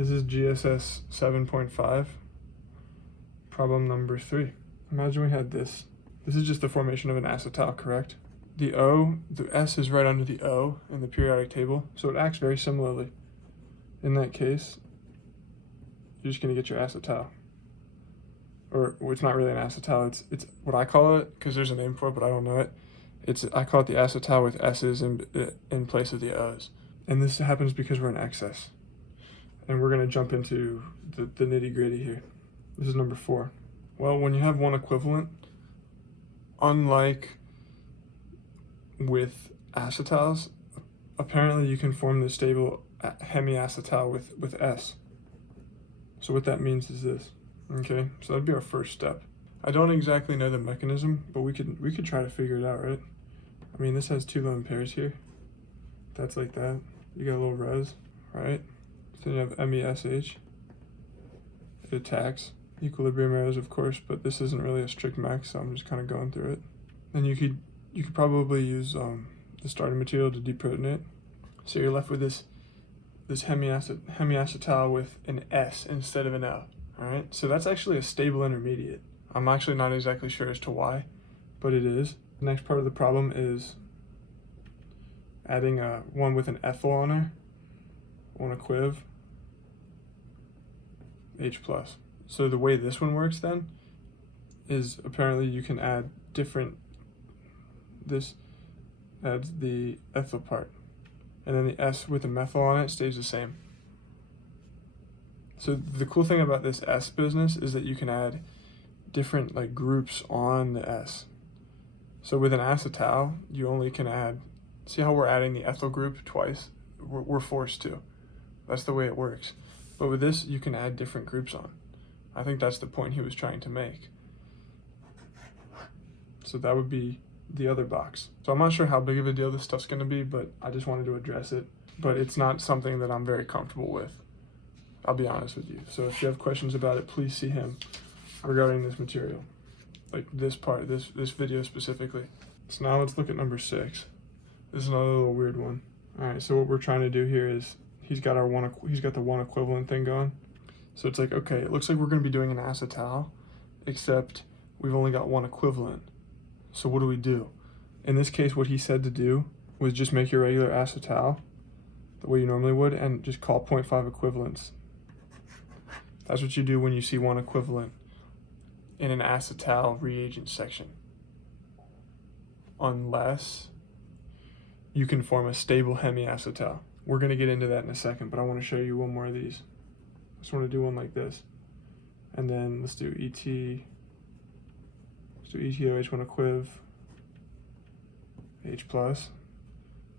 This is GSS 7.5, problem number 3. Imagine we had this. This is just the formation of an acetal, correct? The S is right under the O in the periodic table, so it acts very similarly. In that case, you're just gonna get your acetal. Or it's not really an acetal, it's what I call it, because there's a name for it, but I don't know it. I call it the acetal with S's in place of the O's. And this happens because we're in excess. And we're gonna jump into the nitty gritty here. This is number 4. Well, when you have one equivalent, unlike with acetals, apparently you can form the stable hemiacetal with S. So what that means is this. Okay, so that'd be our first step. I don't exactly know the mechanism, but we could try to figure it out, right? I mean, this has 2 lone pairs here. That's like that. You got a little res, right? So you have MESH. It attacks. Equilibrium arrows, of course, but this isn't really a strict mech, so I'm just kind of going through it. Then you could probably use the starting material to deprotonate. So you're left with this hemiacetal with an S instead of an L. All right, so that's actually a stable intermediate. I'm actually not exactly sure as to why, but it is. The next part of the problem is adding one with an ethyl on her, one equiv, H+. So the way this one works then is apparently you can add this adds the ethyl part, and then the S with the methyl on it stays the same. So the cool thing about this S business is that you can add different like groups on the S. So with an acetal, you only can add, see how we're adding the ethyl group twice? We're forced to. That's the way it works. But with this, you can add different groups on. I think that's the point he was trying to make. So that would be the other box. So I'm not sure how big of a deal this stuff's gonna be, but I just wanted to address it. But it's not something that I'm very comfortable with. I'll be honest with you. So if you have questions about it, please see him regarding this material. Like this part, this video specifically. So now let's look at number 6. This is another little weird one. All right, so what we're trying to do here is he's got the one equivalent thing going. So it's like, okay, it looks like we're gonna be doing an acetal, except we've only got one equivalent. So what do we do? In this case, what he said to do was just make your regular acetal the way you normally would and just call 0.5 equivalents. That's what you do when you see one equivalent in an acetal reagent section. Unless you can form a stable hemiacetal. We're gonna get into that in a second, but I wanna show you one more of these. I just wanna do one like this. And then let's do ETOH, one equiv, H+.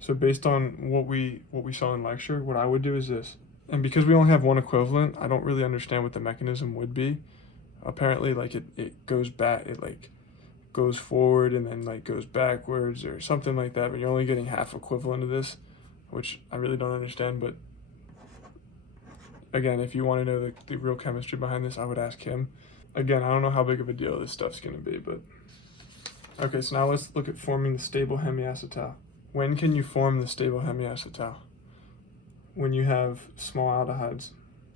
So based on what we saw in lecture, what I would do is this. And because we only have one equivalent, I don't really understand what the mechanism would be. Apparently, like it goes back, it like goes forward and then like goes backwards or something like that, but you're only getting half equivalent of this, which I really don't understand. But again, if you want to know the real chemistry behind this, I would ask him. Again, I don't know how big of a deal this stuff's gonna be, but okay, so now let's look at forming the stable hemiacetal. When can you form the stable hemiacetal? When you have small aldehydes.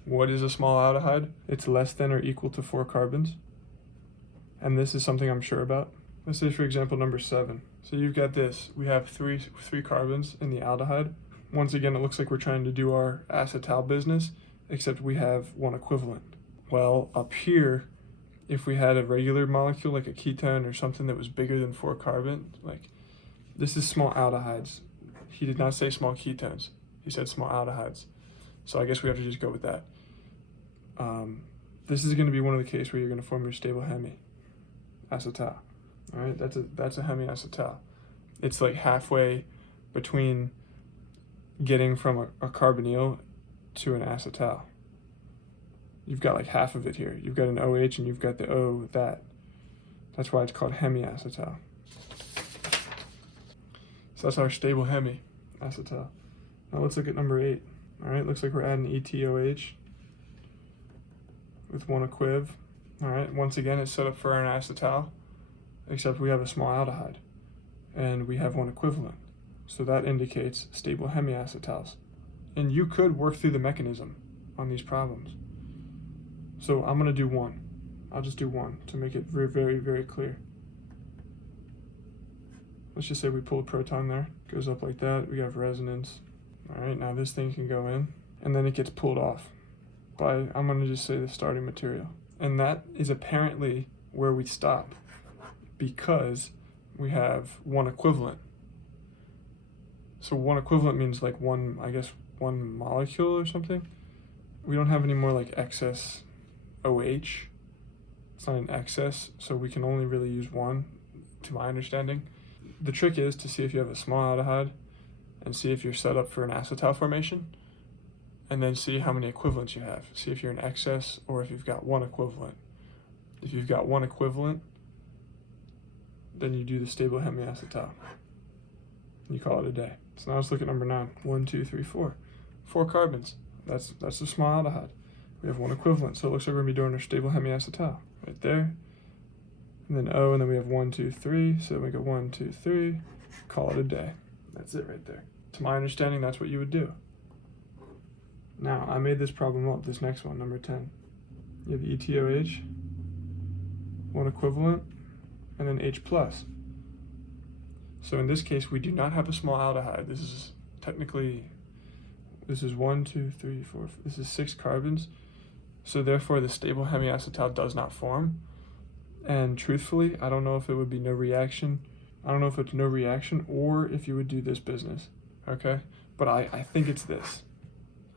What is a small aldehyde? It's less than or equal to 4 carbons. And this is something I'm sure about. Let's say, for example, number 7. So you've got this. We have three carbons in the aldehyde. Once again, it looks like we're trying to do our acetal business, except we have one equivalent. Well, up here, if we had a regular molecule, like a ketone or something that was bigger than 4 carbon, like this is small aldehydes. He did not say small ketones. He said small aldehydes. So I guess we have to just go with that. This is going to be one of the cases where you're going to form your stable hemiacetal. All right, that's a hemiacetal. It's like halfway between getting from a carbonyl to an acetal. You've got like half of it here. You've got an OH and you've got the O with that. That's why it's called hemiacetal. So that's our stable hemiacetal. Now let's look at number 8. All right, looks like we're adding ETOH with one equiv. All right, once again, it's set up for an acetal, except we have a small aldehyde and we have one equivalent. So that indicates stable hemiacetals. And you could work through the mechanism. on these problems. So I'm going to do one. I'll just do one to make it very, very, very clear. Let's just say we pull a proton there, goes up like that, we have resonance. All right, now this thing can go in, and then it gets pulled off by, I'm going to just say the starting material. And that is apparently where we stop, because we have one equivalent. So one equivalent means like one, I guess, one molecule or something. We don't have any more like excess OH. It's not an excess, so we can only really use one, to my understanding. The trick is to see if you have a small aldehyde and see if you're set up for an acetal formation, and then see how many equivalents you have. See if you're in excess or if you've got one equivalent. If you've got one equivalent, then you do the stable hemiacetal. You call it a day. So now let's look at number 9. 1, 2, 3, 4. 4 carbons. That's the small aldehyde. We have one equivalent, so it looks like we're going to be doing our stable hemiacetal right there. And then O, and then we have 1, 2, 3. So we go 1, 2, 3. Call it a day. That's it right there. To my understanding, that's what you would do. Now, I made this problem up, this next one, number 10. You have ETOH, one equivalent, and then H+. So in this case, we do not have a small aldehyde. This is technically, this is 1, 2, 3, 4, this is 6 carbons. So therefore, the stable hemiacetal does not form. And truthfully, I don't know if it would be no reaction. I don't know if it's no reaction or if you would do this business, okay? But I think it's this.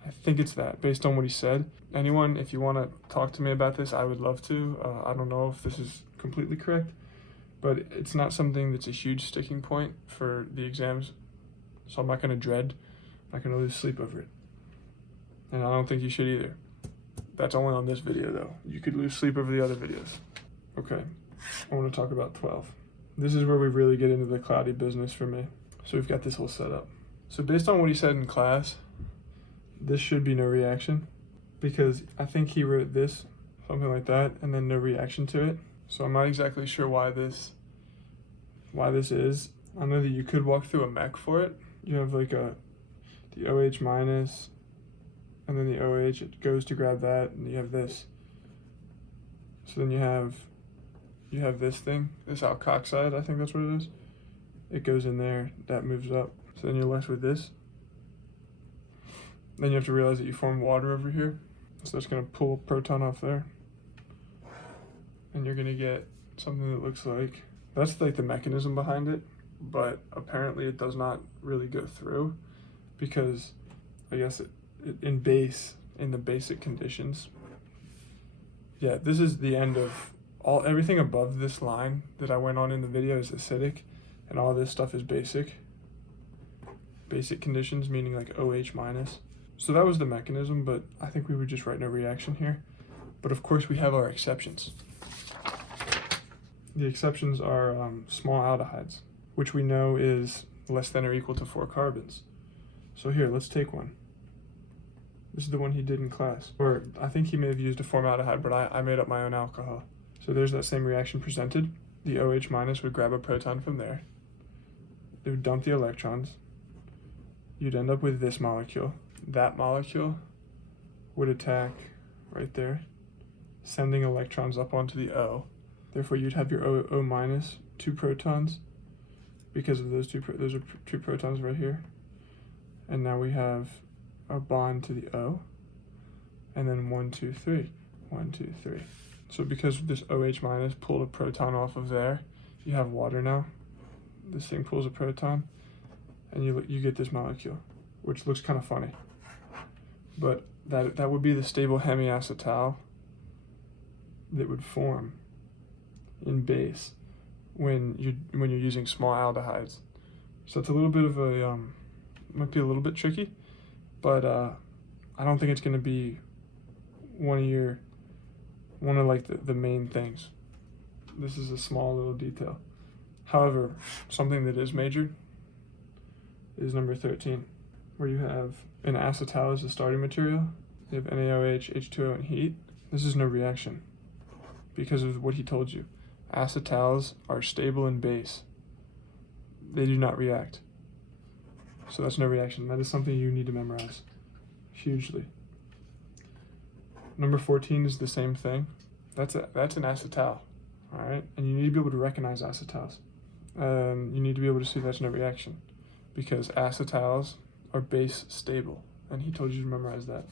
I think it's that, based on what he said. Anyone, if you want to talk to me about this, I would love to. I don't know if this is completely correct, but it's not something that's a huge sticking point for the exams, so I'm not going to dread. I'm not going to lose sleep over it. And I don't think you should either. That's only on this video, though. You could lose sleep over the other videos. Okay, I want to talk about 12. This is where we really get into the cloudy business for me. So we've got this whole setup. So based on what he said in class, this should be no reaction, because I think he wrote this, something like that, and then no reaction to it. So I'm not exactly sure why this is. I know that you could walk through a mech for it. You have like the OH minus, and then the OH, it goes to grab that, and you have this. So then you have this thing, this alkoxide, I think that's what it is. It goes in there, that moves up. So then you're left with this. Then you have to realize that you form water over here. So that's going to pull a proton off there. And you're going to get something that looks like, that's like the mechanism behind it, but apparently it does not really go through, because I guess in the basic conditions. Yeah, this is the end of everything above this line that I went on in the video is acidic, and all this stuff is basic. Basic conditions, meaning like OH minus. So that was the mechanism, but I think we would just write no reaction here. But of course we have our exceptions. The exceptions are small aldehydes, which we know is less than or equal to 4 carbons. So here, let's take one. This is the one he did in class. Or I think he may have used a formaldehyde, but I made up my own alcohol. So there's that same reaction presented. The OH minus would grab a proton from there. It would dump the electrons. You'd end up with this molecule. That molecule would attack right there, sending electrons up onto the O. Therefore, you'd have your O minus, 2 protons, because of those those are 2 protons right here. And now we have a bond to the O, and then 1, 2, 3, 1, 2, 3. So because this OH minus pulled a proton off of there, you have water now. This thing pulls a proton, and you get this molecule, which looks kind of funny. But that would be the stable hemiacetal that would form in base when you're using small aldehydes. So it's a little bit of a might be a little bit tricky, but I don't think it's going to be one of like the main things. This is a small little detail. However, something that is major is number 13, where you have an acetal as the starting material. You have NaOH, H2O, and heat. This is no reaction because of what he told you. Acetals are stable in base. They do not react. So that's no reaction. That is something you need to memorize hugely. Number 14 is the same thing. That's an acetal, all right? And you need to be able to recognize acetals. You need to be able to see that's no reaction because acetals are base stable, and he told you to memorize that.